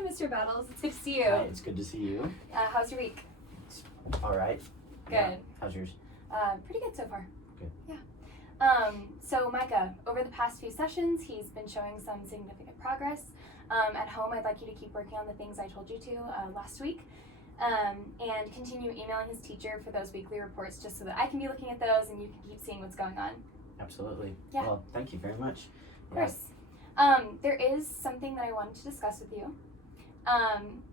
Hi, Mr. Battles. It's good to see you. Hi, it's good to see you. How's your week? It's all right. Good. Yeah. How's yours? Pretty good so far. Good. Yeah. So Micah, over the past few sessions, he's been showing some significant progress. At home, I'd like you to keep working on the things I told you to last week. And continue emailing his teacher for those weekly reports just so that I can be looking at those and you can keep seeing what's going on. Absolutely. Yeah. Well, thank you very much. Of course. There is something that I wanted to discuss with you.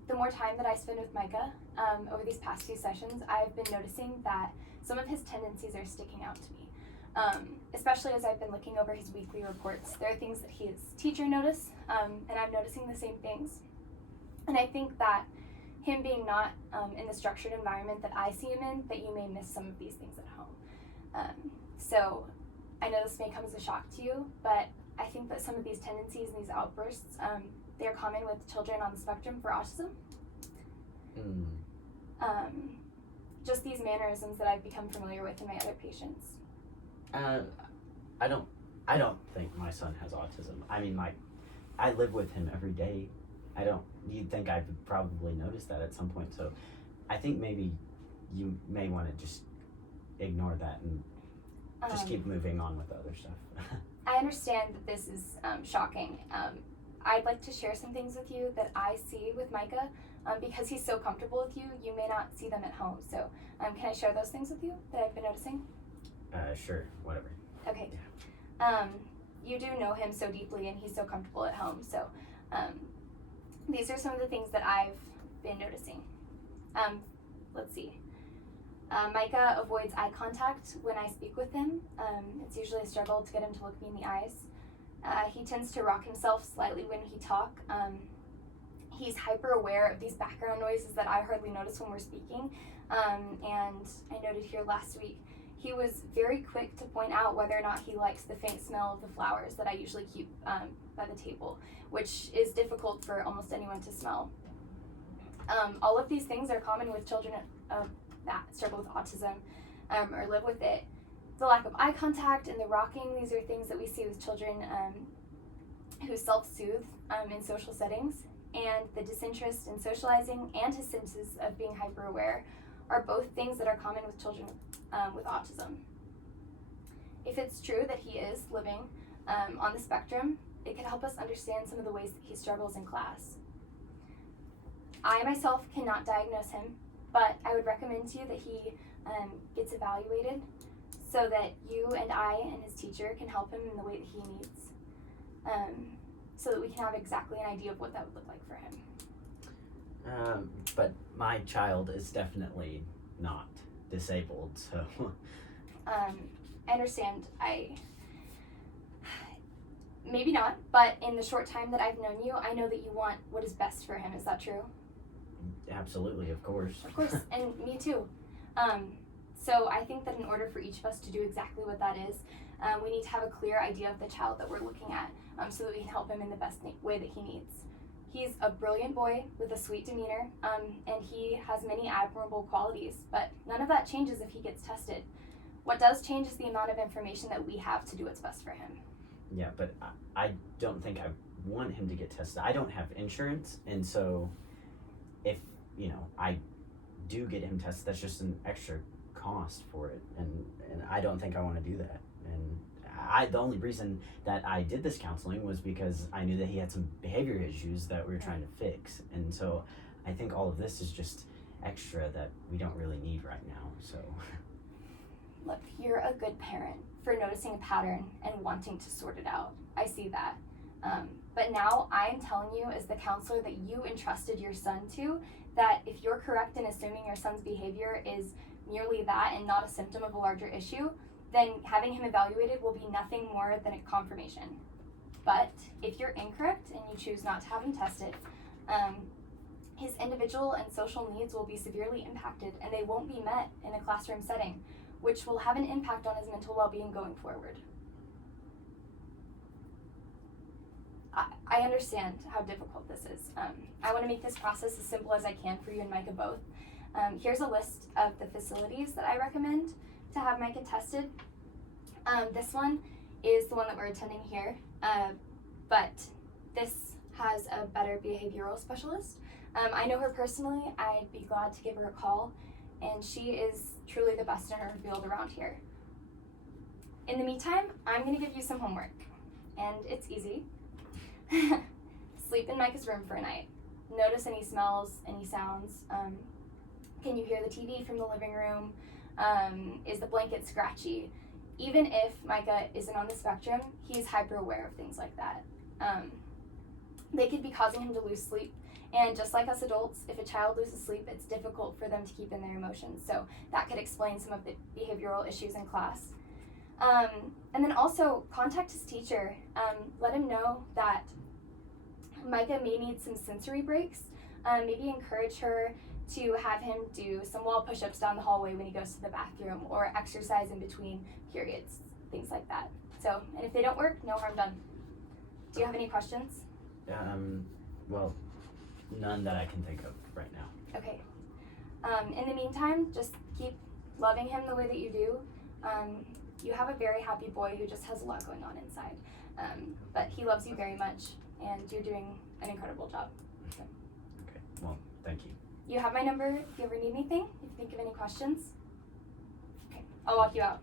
The more time that I spend with Micah over these past few sessions, I've been noticing that some of his tendencies are sticking out to me. Especially as I've been looking over his weekly reports. There are things that his teacher noticed, and I'm noticing the same things. And I think that him being not in the structured environment that I see him in, that you may miss some of these things at home. So I know this may come as a shock to you, but I think that some of these tendencies and these outbursts, they're common with children on the spectrum for autism. Just these mannerisms that I've become familiar with in my other patients. I don't think my son has autism. I mean, I live with him every day. You'd think I would probably notice that at some point. So I think maybe you may want to just ignore that and just keep moving on with the other stuff. I understand that this is shocking. I'd like to share some things with you that I see with Micah. Because he's so comfortable with you, you may not see them at home. So can I share those things with you that I've been noticing? Sure, whatever. Okay. You do know him so deeply and he's so comfortable at home. So these are some of the things that I've been noticing. Let's see. Micah avoids eye contact when I speak with him. It's usually a struggle to get him to look me in the eyes. He tends to rock himself slightly when he talks. He's hyper aware of these background noises that I hardly notice when we're speaking. And I noted here last week, he was very quick to point out whether or not he likes the faint smell of the flowers that I usually keep by the table, which is difficult for almost anyone to smell. All of these things are common with children that struggle with autism or live with it. The lack of eye contact and the rocking, these are things that we see with children who self-soothe in social settings. And the disinterest in socializing and his senses of being hyper-aware are both things that are common with children with autism. If it's true that he is living on the spectrum, it can help us understand some of the ways that he struggles in class. I myself cannot diagnose him, but I would recommend to you that he gets evaluated so that you and I and his teacher can help him in the way that he needs. So that we can have exactly an idea of what that would look like for him. But my child is definitely not disabled, so. I understand. Maybe not, but in the short time that I've known you, I know that you want what is best for him. Is that true? Absolutely, of course. Of course, and me too. So I think that in order for each of us to do exactly what that is, we need to have a clear idea of the child that we're looking at so that we can help him in the best way that he needs. He's a brilliant boy with a sweet demeanor, and he has many admirable qualities, but none of that changes if he gets tested. What does change is the amount of information that we have to do what's best for him. Yeah, but I don't think I want him to get tested. I don't have insurance, and so if, I do get him tested, that's just an extra cost for it, and I don't think I want to do that. And the only reason that I did this counseling was because I knew that he had some behavior issues that we were trying to fix, and so I think all of this is just extra that we don't really need right now. So look, you're a good parent for noticing a pattern and wanting to sort it out. I see that. But now I'm telling you as the counselor that you entrusted your son to, that if you're correct in assuming your son's behavior is merely that and not a symptom of a larger issue, then having him evaluated will be nothing more than a confirmation. But if you're incorrect and you choose not to have him tested, his individual and social needs will be severely impacted and they won't be met in a classroom setting, which will have an impact on his mental well-being going forward. I understand how difficult this is. I want to make this process as simple as I can for you and Micah both. Here's a list of the facilities that I recommend to have Micah tested. This one is the one that we're attending here, but this has a better behavioral specialist. I know her personally. I'd be glad to give her a call, and she is truly the best in her field around here. In the meantime, I'm going to give you some homework, and it's easy. Sleep in Micah's room for a night. Notice any smells, any sounds. Can you hear the TV from the living room? Is the blanket scratchy? Even if Micah isn't on the spectrum, he's hyper aware of things like that. They could be causing him to lose sleep. And just like us adults, if a child loses sleep, it's difficult for them to keep in their emotions. So that could explain some of the behavioral issues in class. And then also contact his teacher. Let him know that Micah may need some sensory breaks. Maybe encourage her to have him do some wall push-ups down the hallway when he goes to the bathroom, or exercise in between periods, things like that. So, and if they don't work, no harm done. Do you have any questions? Well, none that I can think of right now. Okay. In the meantime, just keep loving him the way that you do. You have a very happy boy who just has a lot going on inside. But he loves you very much, and you're doing an incredible job. So. Okay, well, thank you. You have my number if you ever need anything, if you think of any questions. Okay, I'll walk you out.